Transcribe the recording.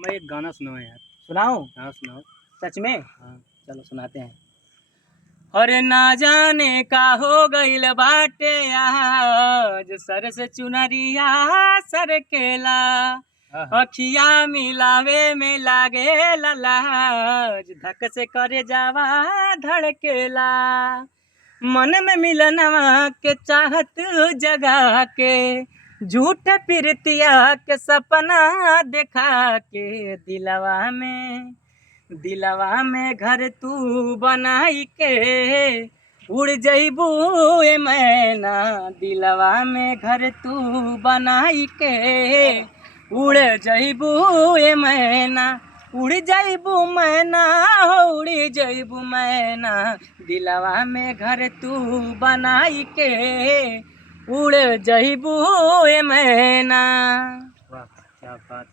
मैं एक गाना सुनाओ यार। सुनाऊं? हाँ सुनाओ। सच में? हाँ। चलो सुनाते हैं। अरे ना जाने का हो गईल बाटे आज, सर से चुनरिया सर केला, हाँ। अखिया मिलावे में लागे लाज, धक से करे जावा धड़केला, मन में मिलनवा के चाहत जगा के, झूठ प्रीतिया के सपना देखा के, दिलवा में घर तू बनाई के उड़ जइबू ए मैना, दिलवा में घर तू बनाई के उड़ जइबू ए मैना, उड़ जइबू मैना हो उड़ जइबू मैना, दिलवा में घर तू बनाई के उड़ जइबू ए मैना। वाह क्या बात।